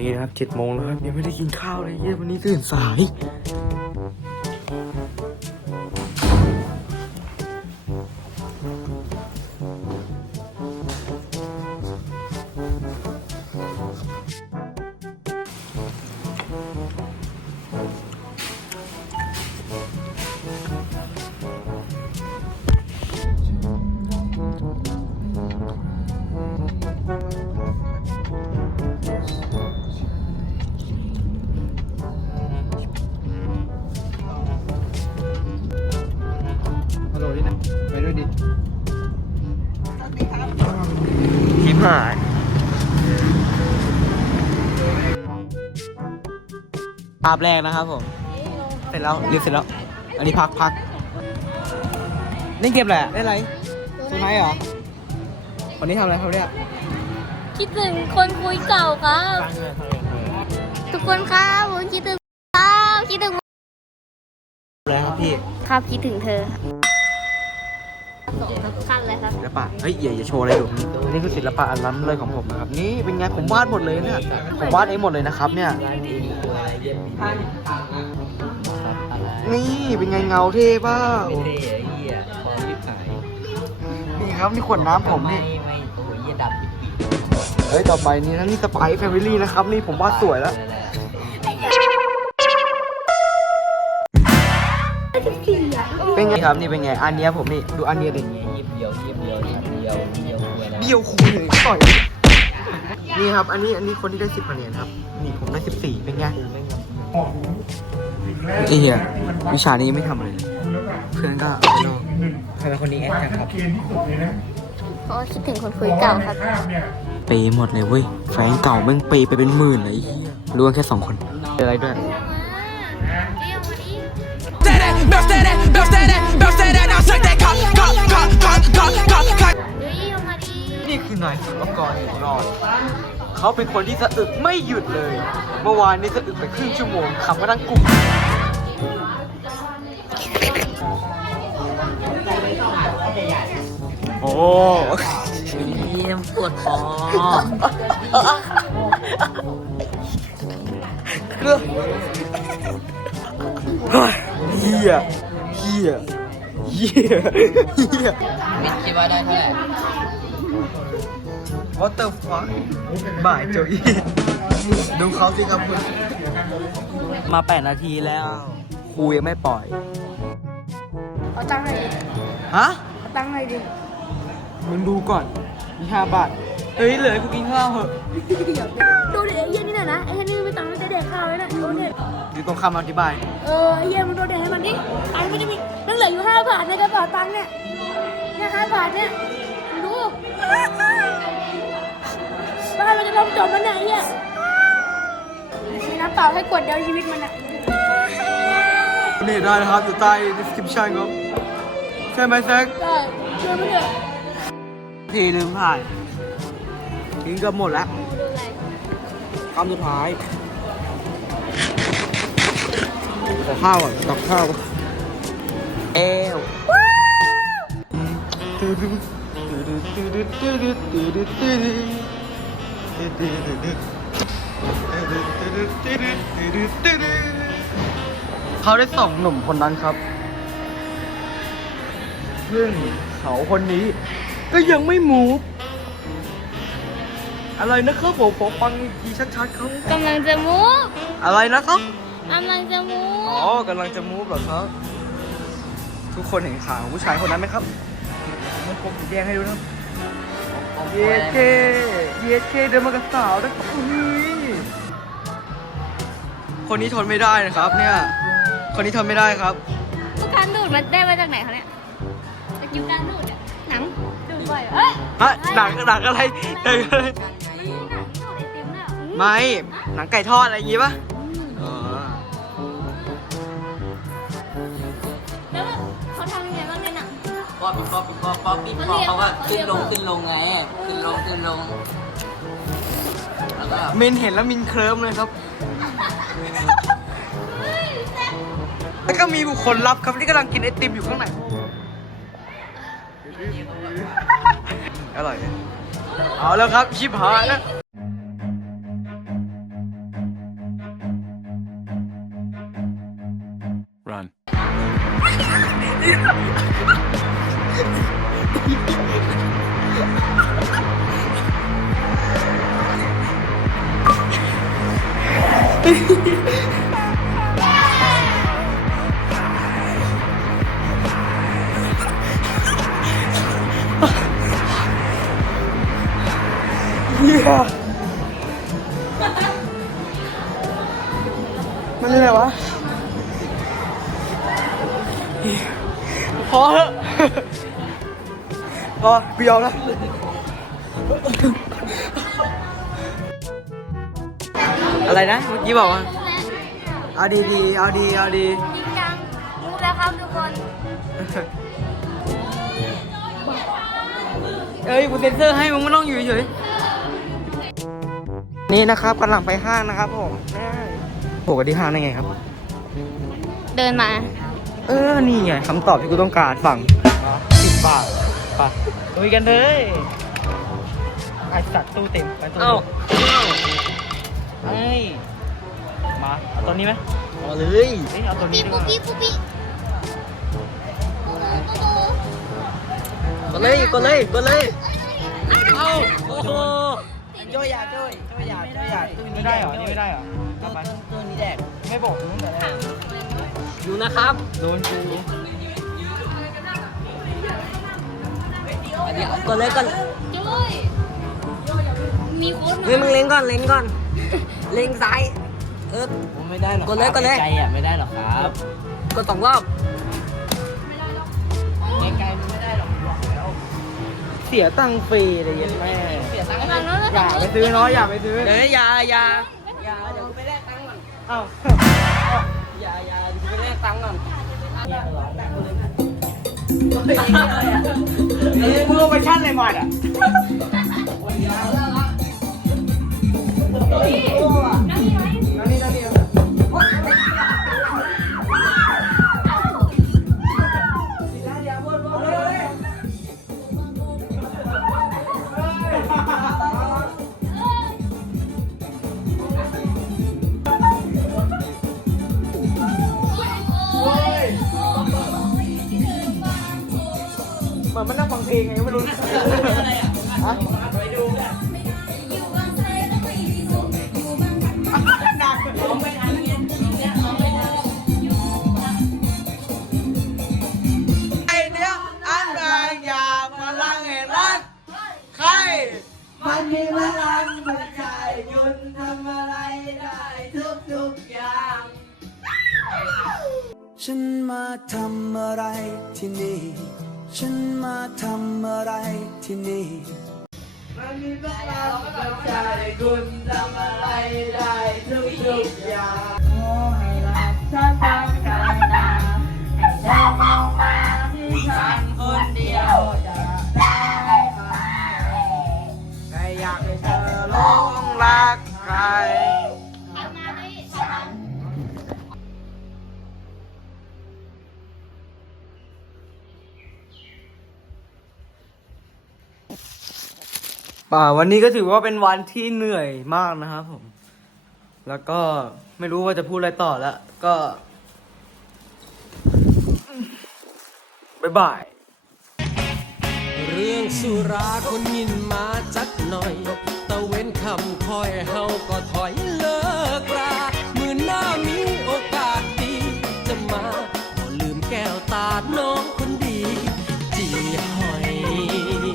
นี่นะครับเจ็ดโมงแล้วครับยังไม่ได้กินข้าวเลยเย้ยวันนี้ตื่นสาย หายภาพแรกนะครับผม เสร็จแล้วรีบเสร็จแล้ว อันนี้พักพักเล่นเกมอะไรอะเล่นอะไรซูไนท์เหรอ วันนี้ทำอะไรครับเนี่ยคิดถึงคนคุยเก่าครับ ทุกคนครับผมคิดถึงครับคิดถึงอะไรครับพี่ ครับคิดถึงเธอ สองขั้นเลยครับ ศิลปะเฮ้ยอย่าอย่าโชว์อะไรดูนี่คือศิลปะอันล้ำเลยของผมนะครับ นี่เป็นไงผมวาดหมดเลยเนี่ย ผมวาดเองหมดเลยนะครับ เนี่ย นี่เป็นไงเงาเท่เปล่าไม่เท่ไอ้เหี้ยของรีบขายนี่ครับนี่ขวดน้ำผมนี่ไม่โอ้ยเหี้ยดับปิดปีเฮ้ยต่อไปนี่นะนี่สไปซ์แฟมิลี่นะครับนี่ผมวาดสวยแล้ว เป็นไงครับนี่เป็นไงอันเนี้ยผมนี่ดูอันเนี้ยดิยิบ เดียวยิบเดียวเดียวเดียวเดียวเบี้ยวคูหนึ่งต่อย นี่ครับ อันนี้อันนี้คนที่ได้สิบคะแนนครับ นี่ผมได้สิบสี่เป็นไงไอ้เหี้ยวิชานี้ไม่ทำอะไรเลยเพื่อนก็ไปนอกทำไมคนนี้แอดจังครับเพราะว่าคิดถึงคนคุยเก่าครับเปหมดเลยเว้ย แฟนเก่าแม่งเปไปเป็นหมื่นเลยไอ้เหี้ยรู้กันแค่สองคนเป็นอะไรด้วย นี่คือนายสุรกรห่รอด เขาเป็นคนที่สะอึกไม่หยุดเลย เมื่อวานนี้สะอึกไปครึ่งชั่วโมงขับมาทั้งกลุ่มโอ้ยี่ปวดคอเฮียเฮีย เฮียเฮียมิดคิดว่าได้เท่าไหร่ What the fuck บ่ายโจอีดูเขาสิครับคุณ มา 8 นาทีแล้ว ครูยังไม่ปล่อย เอาตังค์ให้ดิฮะ เอาตังค์ให้ดิมึงดูก่อนมีห้าบาท เฮ้ย เหลือกูกินข้าวเหอะ ดูดิไอ้เหี้ยนี่น่ะนะไอ้เหี้ยนี่ ไม่ตังค์ไม่ได้เด็กข้าวเลยนะดูดิอยู่ตรงคำอธิบาย เออไอ้เหี้ยมึงโดนเด็กให้มันดิอันมันจะมีนั่งเหลืออยู่ห้าบาทในกระเป๋าตังค์เนี่ยเนี่ยห้าบาทเนี่ยมึงดูบ้านมันจะล่มจมมันไหนยไอ้เหี้ยมีน้ำเปล่าให้กดเดียวชีวิตมันอะนี่ได้นะครับอยู่ใต้ description ครับใช่ไหมแซคได้ช่วยมันเถอะทีหนึ่งผ่านทิ้งเกือบหมดแล้วดูอะไรคำสุดท้าย ขอข้าวอะตักข้าวก่อนเอวเขาได้ส่งหนุ่มคนนั้นครับ ซึ่งเขาคนนี้ก็ยังไม่มูฟอะไรนะครับผมผมฟังอีกทีชัดๆครับ กำลังจะมูฟอะไรนะครับ กำลังจะมูอ๋อฟกำลังจะมูฟเหรอครับ ทุกคนเห็นขาของผู้ชายคนนั้นไหมครับมันผมสีแดงให้ดูนะเยเคเยเคเดินมากับสาวนะครับอุ้ยคนนี้ทนไม่ได้นะครับ เนี่ย คนนี้ทนไม่ได้ครับผู้การดูดมันได้มาจากไหนคะเนี่ยสกิลการดูดอะหนังดูดบ่อยเหรอเอ้ยฮะหนังหนังอะไรหนังอะไรมันมีหนังดูดไอติมเนี่ยอืมไม่หนังไก่ทอดอะไรอย่างงี้ปะ แล้วเขาทำยังไงบ้างในหนัง ป๊อปป๊อปป๊อปป๊อปป๊อปป๊อปเขาก็ขึ้นลงขึ้นลงไง ขึ้นลงขึ้นลง แล้วก็มินเห็นแล้วมินเคลิ้มเลยครับแล้วก็มีบุคคลลับครับที่กำลังกินไอติมอยู่ข้างในอร่อยไหมเอาแล้วครับชิบหายแล้ว มันเป็นอะไรวะพอเถอะพอกูยอมแล้ว อะไรนะเมื่อกี้บอกว่า เอาดีดีๆเอาดีเอาดี จริงจังรู้แล้วครับทุกคนเอ้ยกูเซ็นเซอร์ให้มึงไม่ต้องอยู่เฉยๆนี่นะครับกำลังไปห้างนะครับผมโผล่กันที่ห้างได้ไงครับ เดินมา เออ นี่ไงคำตอบที่กูต้องการฝั่งสิบบาทไปลุยกันเลยไอสัตว์ตู้เต็มไปตู้เอ้า เอ้ยมาเอาตัวนี้ไหมเอาเลยเอ้ยเอาตัวนี้พี่ดีกปุ๊ว่าพี่ปุ๊พี่กดเลยกดเลยกดเลยเอ้าโอ้โหโจยาโจยโจยาโจยาไม่ได้เหรอ นี่ไม่ได้เหรอตัวทำไมตัวนี้แดกไม่บอกมึงตั้งแต่แรกอยู่นะครับโดนกูอันนี้กดเลยกดจุ้ยมีโค้ดเฮ้ยมึงเล็งก่อนเล็งก่อน เล็งซ้าย เออไม่ได้หรอกกดเลยกดเลย ไกลอะไม่ได้หรอกครับกดสองรอบ ไกลไม่ได้หรอกเสียตังค์ฟรีเลยยันแม่ฝั่งนู้นอย่าไปซื้อเนาะอย่าไปซื้อเดี๋ยวอย่าอย่าอย่าเดี๋ยวกูไปแลกตังค์ก่อนเอ้าอย่าอย่าเดี๋ยวกูไปแลกตังค์ก่อนเอ้ยมึงลงไปชั่นเลยหมดอะ เหมือนมันนั่งฟังเพลงไงไม่รู้ฮะไรอะ ทุกทุกๆอย่าง ฉันมาทำอะไรที่นี่ ฉันมาทำอะไรที่นี่ มันมีพลังมันใจคุณทำอะไรได้ทุกทุกๆอย่าง ขอให้รักฉัน ป่าวันนี้ก็ถือว่าเป็นวันที่เหนื่อยมากนะครับผม แล้วก็ไม่รู้ว่าจะพูดอะไรต่อแล้ว ก็บ๊ายบาย เรื่องสุราคนยินมาจัดหน่อย ตะเว้นคำคอยเฮาก็ถอย